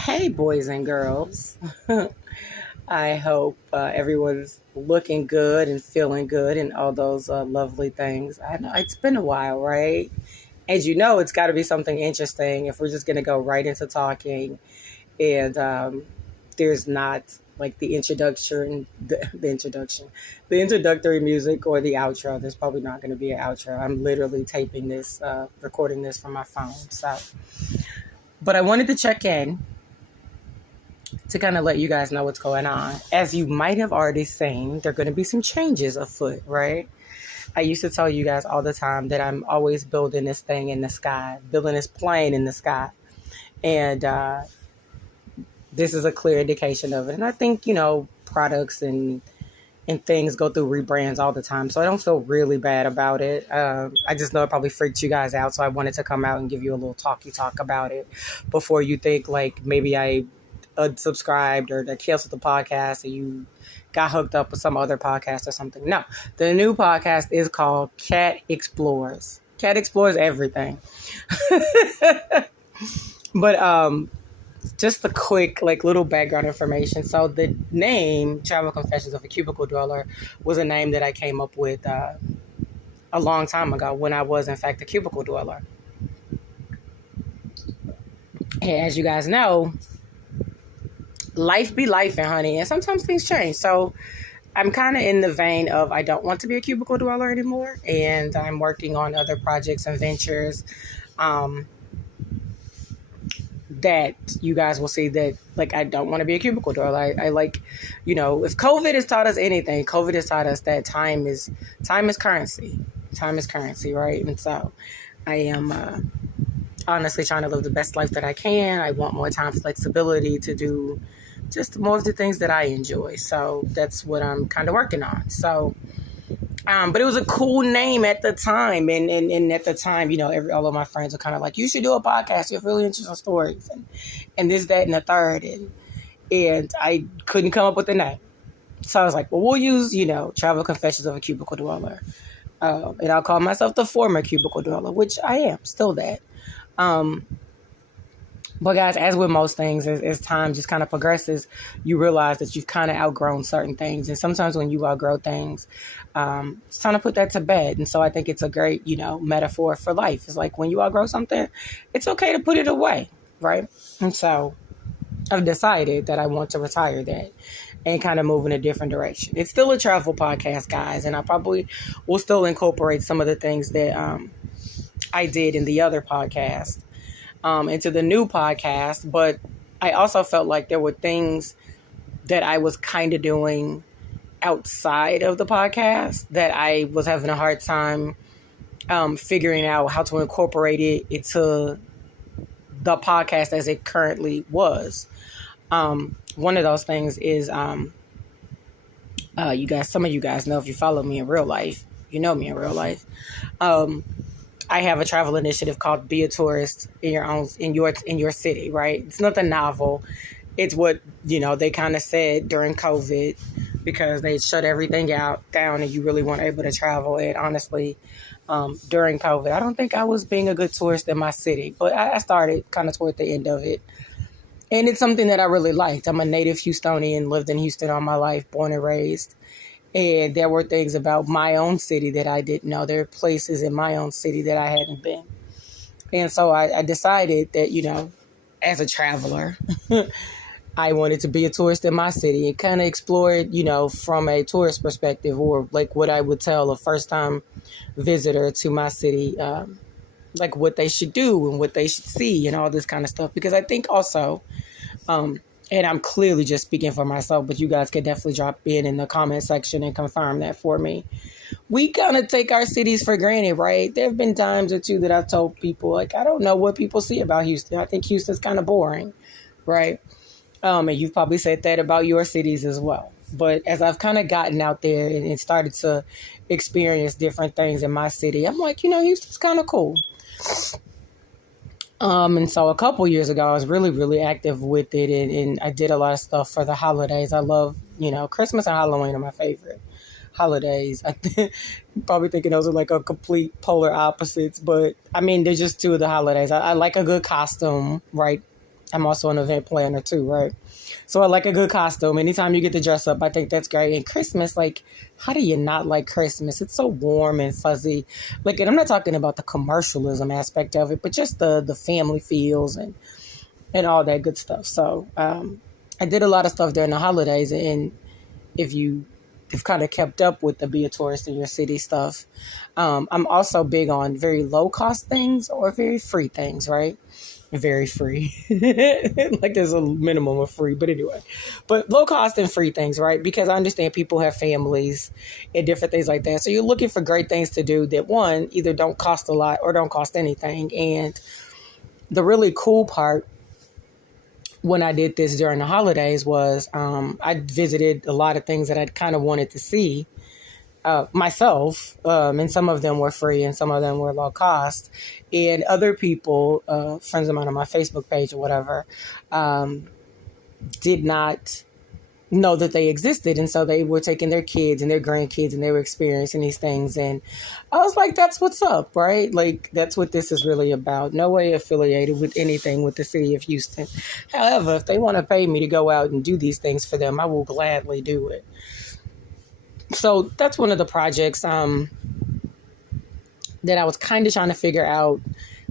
Hey, boys and girls. I hope everyone's looking good and feeling good and all those lovely things. I know it's been a while, right? As you know, it's got to be something interesting if we're just going to go right into talking and there's not like the introductory music or the outro. There's probably not going to be an outro. I'm literally taping this, recording this from my phone. But I wanted to check in to kind of let you guys know what's going on. As you might have already seen, there are going to be some changes afoot, right? I used to tell you guys all the time that I'm always building this thing in the sky, building this plane in the sky. And this is a clear indication of it. And I think, products and things go through rebrands all the time. So I don't feel really bad about it. I just know it probably freaked you guys out. So I wanted to come out and give you a little talk about it before you think like maybe I unsubscribed or that canceled the podcast and you got hooked up with some other podcast or something. No, the new podcast is called Cat Explores. Cat Explores everything. But just a quick little background information. So the name Travel Confessions of a Cubicle Dweller was a name that I came up with a long time ago when I was in fact a cubicle dweller. And as you guys know, life be life, and honey, and sometimes things change. So I'm kind of in the vein of I don't want to be a cubicle dweller anymore, and I'm working on other projects and ventures that you guys will see that I don't want to be a cubicle dweller. I like, if COVID has taught us anything, COVID has taught us that time is currency. Time is currency, right? And so I am honestly trying to live the best life that I can. I want more time flexibility to do just more of the things that I enjoy. So that's what I'm kind of working on. So, but it was a cool name at the time. And at the time, all of my friends were kind of like, you should do a podcast. You have really interesting stories and this, that, and the third. And I couldn't come up with a name. So I was like, well, we'll use, Travel Confessions of a Cubicle Dweller. And I'll call myself the former cubicle dweller, which I am still that. But guys, as with most things, as time just kind of progresses, you realize that you've kind of outgrown certain things. And sometimes when you outgrow things, it's time to put that to bed. And so I think it's a great, metaphor for life. It's like when you outgrow something, it's okay to put it away, right? And so I've decided that I want to retire that and kind of move in a different direction. It's still a travel podcast, guys, and I probably will still incorporate some of the things that I did in the other podcast into the new podcast, but I also felt like there were things that I was kind of doing outside of the podcast that I was having a hard time figuring out how to incorporate it into the podcast as it currently was. One of those things is some of you guys know, if you follow me in real life, you know me in real life. I have a travel initiative called Be a Tourist in your city, right? It's nothing novel. It's what, they kind of said during COVID because they shut everything down and you really weren't able to travel. And honestly, during COVID, I don't think I was being a good tourist in my city, but I started kind of toward the end of it. And it's something that I really liked. I'm a native Houstonian, lived in Houston all my life, born and raised. And there were things about my own city that I didn't know. There are places in my own city that I hadn't been. And so I decided that, as a traveler, I wanted to be a tourist in my city and kind of explore it, from a tourist perspective, or like what I would tell a first-time visitor to my city, like what they should do and what they should see and all this kind of stuff. Because I think also, and I'm clearly just speaking for myself, but you guys can definitely drop in the comment section and confirm that for me. We kind of take our cities for granted, right? There have been times or two that I've told people, I don't know what people see about Houston. I think Houston's kind of boring, right? And you've probably said that about your cities as well. But as I've kind of gotten out there and started to experience different things in my city, I'm like, Houston's kind of cool. And so a couple years ago, I was really, really active with it, and I did a lot of stuff for the holidays. I love, Christmas and Halloween are my favorite holidays. Probably thinking those are like a complete polar opposites, but I mean, they're just two of the holidays. I like a good costume, right? I'm also an event planner too, right? So I like a good costume. Anytime you get to dress up, I think that's great. And Christmas, like, how do you not like Christmas? It's so warm and fuzzy. Like, and I'm not talking about the commercialism aspect of it, but just the family feels and all that good stuff. So I did a lot of stuff during the holidays, and if you've kind of kept up with the Be a Tourist in Your City stuff, I'm also big on very low cost things or very free things, right? Very free. Like there's a minimum of free, but anyway. But low cost and free things, right? Because I understand people have families and different things like that. So you're looking for great things to do that, one, either don't cost a lot or don't cost anything. And the really cool part when I did this during the holidays was I visited a lot of things that I kind of wanted to see myself, and some of them were free and some of them were low cost. And other people, friends of mine on my Facebook page or whatever, did not know that they existed. And so they were taking their kids and their grandkids and they were experiencing these things. And I was like, that's what's up, right? Like, that's what this is really about. No way affiliated with anything with the city of Houston. However, if they want to pay me to go out and do these things for them, I will gladly do it. So that's one of the projects that I was kind of trying to figure out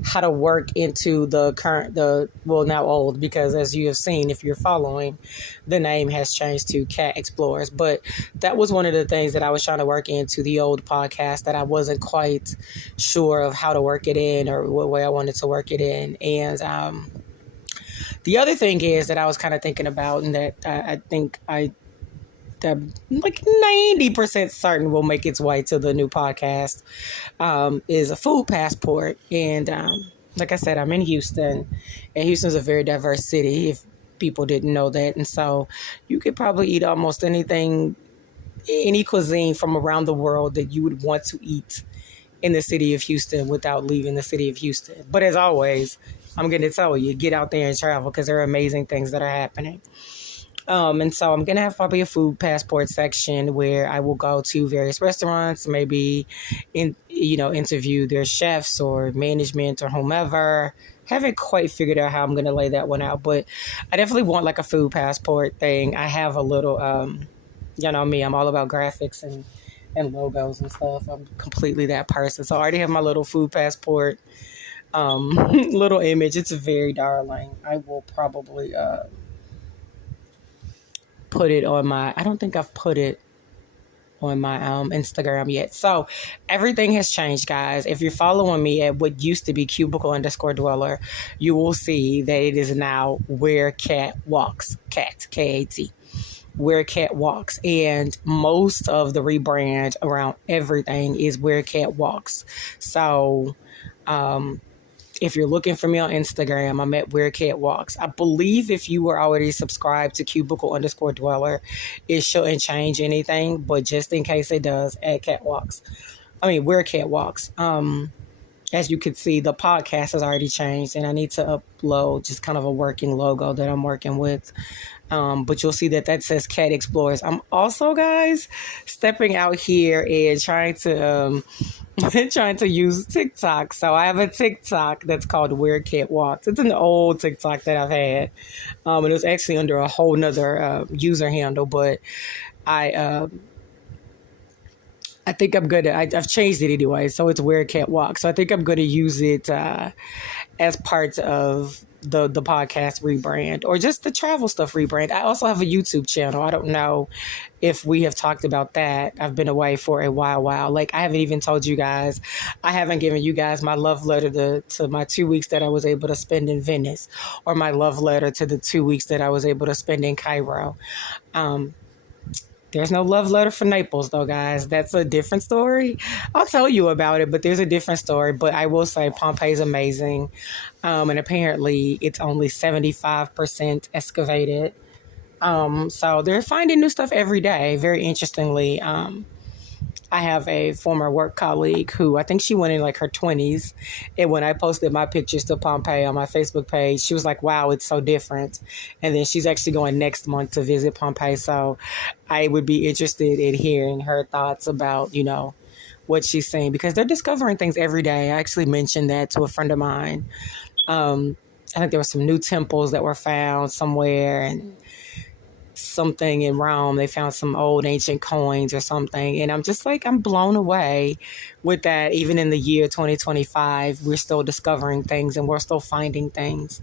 how to work into now old, because as you have seen, if you're following, the name has changed to Cat Explorers. But that was one of the things that I was trying to work into the old podcast that I wasn't quite sure of how to work it in or what way I wanted to work it in. And the other thing is that I was kind of thinking about, and that I think I'm like 90% certain will make its way to the new podcast, is a food passport. And like I said, I'm in Houston, and Houston's a very diverse city, if people didn't know that. And so you could probably eat almost anything, any cuisine from around the world that you would want to eat in the city of Houston without leaving the city of Houston. But as always, I'm going to tell you, get out there and travel, because there are amazing things that are happening. And so I'm going to have probably a food passport section where I will go to various restaurants, maybe interview their chefs or management or whomever. Haven't quite figured out how I'm going to lay that one out, but I definitely want like a food passport thing. I have a little, me, I'm all about graphics and logos and stuff. I'm completely that person. So I already have my little food passport little image. It's very darling. I will probably put it on I don't think I've put it on my Instagram yet. So everything has changed, guys. If you're following me at what used to be cubicle_dweller, you will see that it is now Where Cat Walks. Cat, K-A-T. Where Cat Walks. And most of the rebrand around everything is Where Cat Walks. So if you're looking for me on Instagram, I'm at Where Cat Walks. I believe if you were already subscribed to cubicle_dweller, it shouldn't change anything. But just in case it does, at Cat Walks. Where Cat Walks. As you can see, the podcast has already changed, and I need to upload just kind of a working logo that I'm working with. But you'll see that says Cat Explorers. I'm also, guys, stepping out here and trying to use TikTok. So I have a TikTok that's called Where Cat Walks. It's an old TikTok that I've had. And it was actually under a whole nother user handle, but I think I'm going to, I've changed it anyway. So it's Where Cat Walks. So I think I'm going to use it as part of the podcast rebrand, or just the travel stuff rebrand. I also have a YouTube channel. I don't know if we have talked about that. I've been away for a while. Like, I haven't even told you guys, I haven't given you guys my love letter to my 2 weeks that I was able to spend in Venice, or my love letter to the 2 weeks that I was able to spend in Cairo. There's no love letter for Naples, though, guys. That's a different story. I'll tell you about it, but there's a different story. But I will say Pompeii is amazing. And apparently it's only 75% excavated. So they're finding new stuff every day. Very interestingly, I have a former work colleague who, I think she went in like her 20s. And when I posted my pictures to Pompeii on my Facebook page, she was like, wow, it's so different. And then she's actually going next month to visit Pompeii. So I would be interested in hearing her thoughts about, what she's saying, because they're discovering things every day. I actually mentioned that to a friend of mine. I think there were some new temples that were found somewhere, and something in Rome. They found some old ancient coins or something. And I'm just like, I'm blown away with that. Even in the year 2025, we're still discovering things and we're still finding things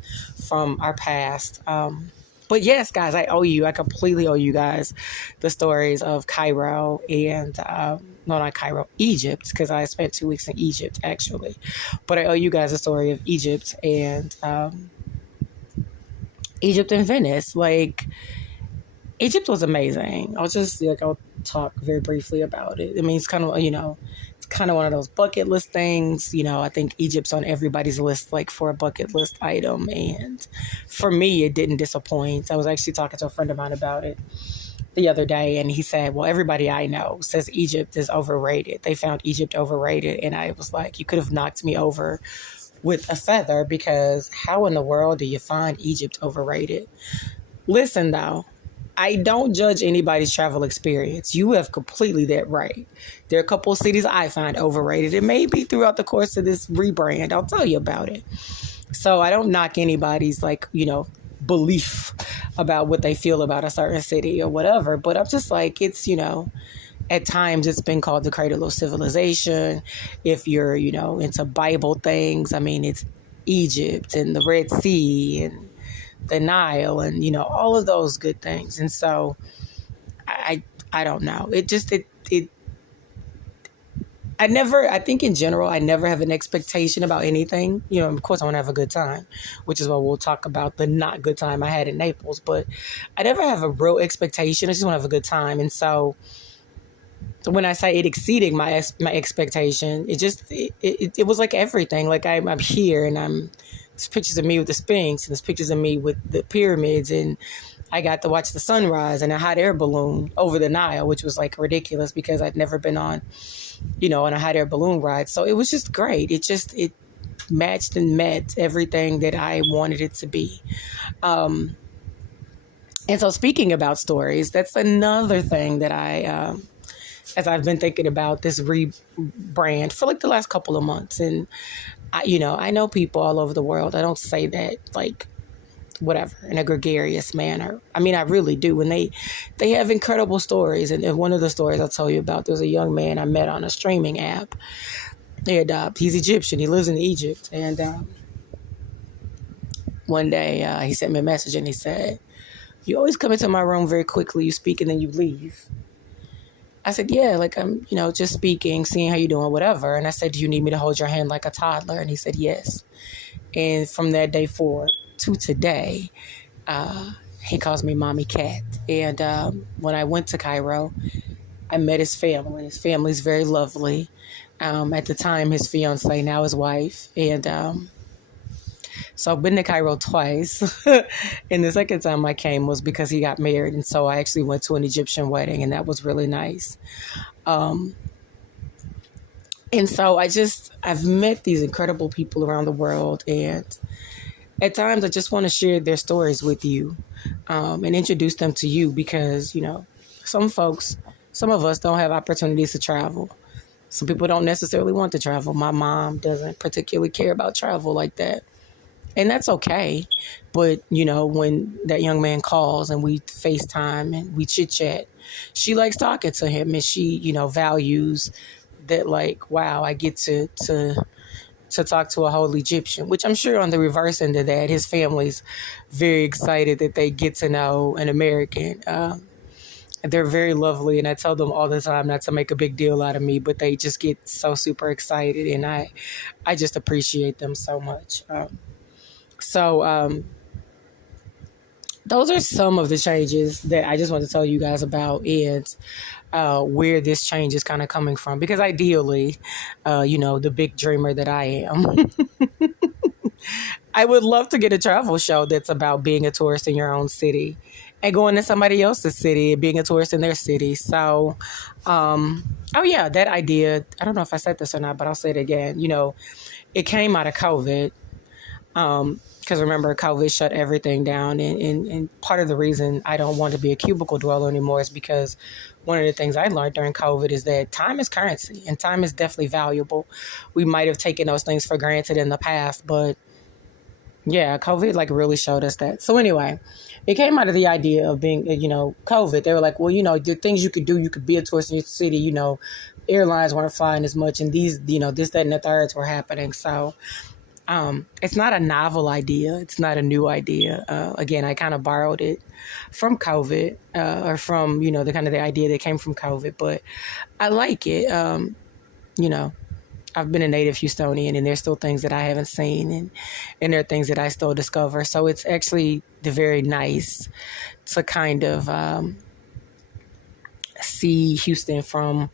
from our past. But yes, guys, I completely owe you guys the stories of Cairo and, no, not Cairo, Egypt, because I spent 2 weeks in Egypt, actually. But I owe you guys the story of Egypt and Egypt and Venice. Like, Egypt was amazing. I'll talk very briefly about it. I mean, it's kind of, it's kind of one of those bucket list things. I think Egypt's on everybody's list, like for a bucket list item. And for me, it didn't disappoint. I was actually talking to a friend of mine about it the other day, and he said, well, everybody I know says Egypt is overrated. They found Egypt overrated. And I was like, you could have knocked me over with a feather, because how in the world do you find Egypt overrated? Listen, though. I don't judge anybody's travel experience. You have completely that right. There are a couple of cities I find overrated. It may be throughout the course of this rebrand. I'll tell you about it. So I don't knock anybody's belief about what they feel about a certain city or whatever. But I'm just like, it's, at times it's been called the cradle of civilization. If you're, into Bible things, I mean, it's Egypt and the Red Sea and the Nile and, all of those good things. And so I don't know. I think in general, I never have an expectation about anything. Of course I want to have a good time, which is what we'll talk about, the not good time I had in Naples, but I never have a real expectation. I just want to have a good time. And so when I say it exceeded my expectation, it was like everything. Like I'm here and there's pictures of me with the Sphinx and there's pictures of me with the pyramids, and I got to watch the sunrise in a hot air balloon over the Nile, which was like ridiculous because I'd never been on a hot air balloon ride. So it was just great. It matched and met everything that I wanted it to be. And so speaking about stories, that's another thing that as I've been thinking about this rebrand for like the last couple of months. And I know people all over the world. I don't say that whatever, in a gregarious manner. I mean, I really do. And they have incredible stories. And one of the stories I'll tell you about, there's a young man I met on a streaming app. And he's Egyptian. He lives in Egypt. And one day he sent me a message and he said, you always come into my room very quickly. You speak and then you leave. I said, yeah, I'm, just speaking, seeing how you're doing, whatever. And I said, do you need me to hold your hand like a toddler? And he said, yes. And from that day forward to today, he calls me Mommy Cat. And when I went to Cairo, I met his family. His family's very lovely. At the time, his fiance, now his wife. And so I've been to Cairo twice. And the second time I came was because he got married. And so I actually went to an Egyptian wedding, and that was really nice. And so I've met these incredible people around the world. And at times I just want to share their stories with you and introduce them to you because, some of us don't have opportunities to travel. Some people don't necessarily want to travel. My mom doesn't particularly care about travel like that. And that's okay. But, when that young man calls and we FaceTime and we chit chat, she likes talking to him, and she, values that, wow, I get to talk to a whole Egyptian, which I'm sure on the reverse end of that, his family's very excited that they get to know an American. They're very lovely. And I tell them all the time not to make a big deal out of me, but they just get so super excited. And I just appreciate them so much. So those are some of the changes that I just want to tell you guys about, and where this change is kind of coming from. Because ideally, the big dreamer that I am, I would love to get a travel show that's about being a tourist in your own city and going to somebody else's city and being a tourist in their city. So, that idea, I don't know if I said this or not, but I'll say it again. It came out of COVID. Because remember, COVID shut everything down. And part of the reason I don't want to be a cubicle dweller anymore is because one of the things I learned during COVID is that time is currency, and time is definitely valuable. We might have taken those things for granted in the past, but Yeah, COVID like really showed us that. So anyway, it came out of the idea of being, COVID. They were like, well, the things you could do, you could be a tourist in your city, airlines weren't flying as much and these, this, that, and the thirds were happening. So it's not a novel idea. It's not a new idea. Again, I kind of borrowed it from COVID or from, the kind of the idea that came from COVID, but I like it. You know, I've been a native Houstonian, and there's still things that I haven't seen, and there are things that I still discover. So it's actually very nice to kind of see Houston from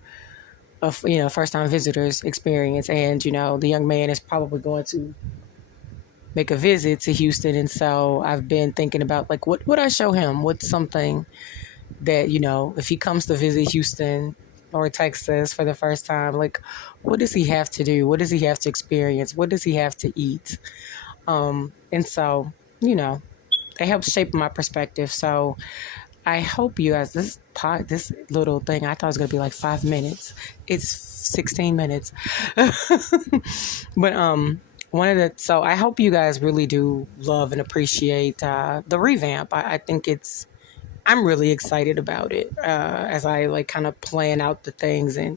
a first time visitors experience. And the young man is probably going to make a visit to Houston, and so I've been thinking about like what would I show him? What's something that if he comes to visit Houston or Texas for the first time, like what does he have to do? What does he have to experience? What does he have to eat? And so, it helps shape my perspective. So I hope you guys, this little thing, I thought it was going to be like 5 minutes. It's 16 minutes. But, so I hope you guys really do love and appreciate the revamp. I think I'm really excited about it as I like kind of plan out the things and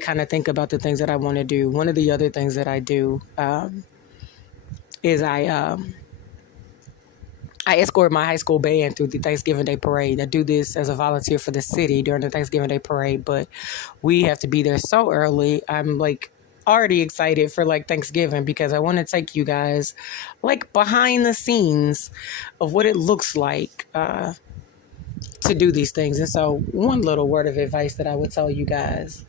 kind of think about the things that I want to do. One of the other things that I do is I escort my high school band through the Thanksgiving Day Parade. I do this as a volunteer for the city during the Thanksgiving Day Parade, but we have to be there so early. I'm like already excited for like Thanksgiving because I want to take you guys like behind the scenes of what it looks like to do these things. And so one little word of advice that I would tell you guys,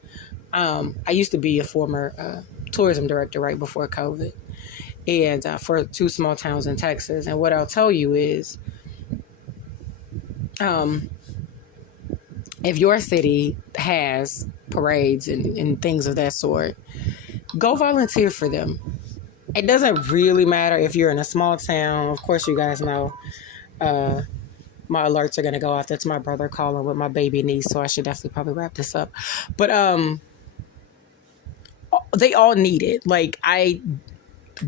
I used to be a former tourism director right before COVID, and for 2 small towns in Texas. And what I'll tell you is, if your city has parades and things of that sort, go volunteer for them. It doesn't really matter if you're in a small town. Of course, you guys know my alerts are going to go off. That's my brother calling with my baby niece, so I should definitely probably wrap this up. But they all need it. Like, I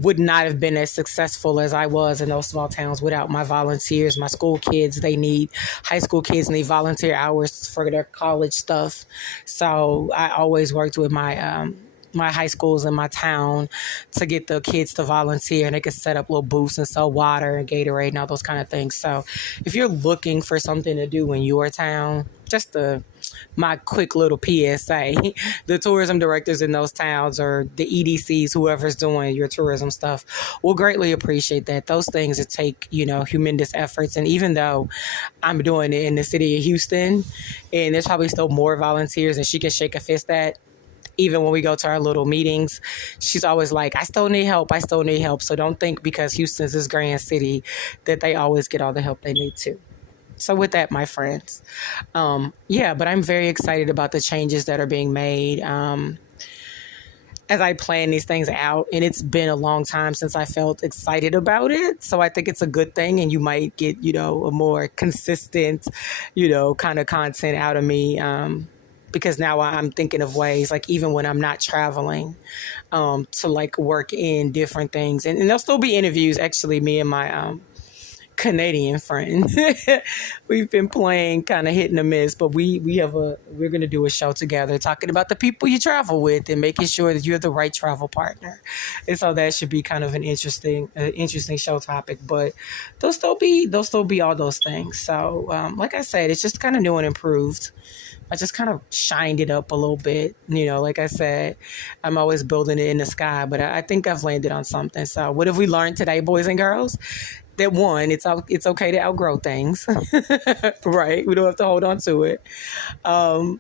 would not have been as successful as I was in those small towns without my volunteers. My school kids, they need high school kids, need volunteer hours for their college stuff. So I always worked with my my high schools in my town to get the kids to volunteer, and they could set up little booths and sell water and Gatorade and all those kind of things. So if you're looking for something to do in your town, just my quick little PSA, the tourism directors in those towns or the EDCs, whoever's doing your tourism stuff, will greatly appreciate that. Those things that take, humongous efforts. And even though I'm doing it in the city of Houston, and there's probably still more volunteers and she can shake a fist at, even when we go to our little meetings, she's always like, I still need help. I still need help. So don't think because Houston's this grand city that they always get all the help they need to. So with that, my friends, but I'm very excited about the changes that are being made as I plan these things out. And it's been a long time since I felt excited about it. So I think it's a good thing. And you might get, a more consistent, kind of content out of me. Because now I'm thinking of ways, like even when I'm not traveling, to like work in different things. And there'll still be interviews. Actually, me and my Canadian friend, we've been playing kind of hit and a miss, but we're going to do a show together talking about the people you travel with and making sure that you're the right travel partner. And so that should be kind of an interesting show topic, but they'll still be all those things. So, like I said, it's just kind of new and improved. I just kind of shined it up a little bit. Like I said, I'm always building it in the sky, but I think I've landed on something. So what have we learned today, boys and girls? That one, it's okay to outgrow things, right? We don't have to hold on to it. And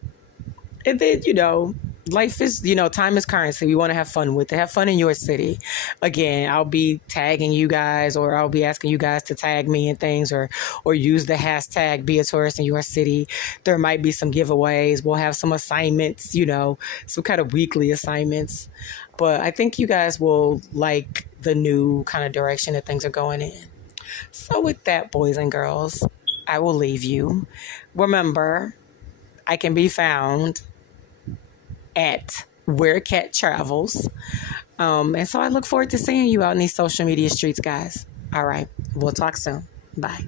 then, life is, time is currency. We want to have fun with it. Have fun in your city. Again, I'll be tagging you guys, or I'll be asking you guys to tag me in things, or use the hashtag Be a Tourist in Your City. There might be some giveaways. We'll have some assignments, some kind of weekly assignments. But I think you guys will like the new kind of direction that things are going in. So with that, boys and girls, I will leave you. Remember, I can be found at Where Cat Travels. And so I look forward to seeing you out in these social media streets, guys. All right. We'll talk soon. Bye.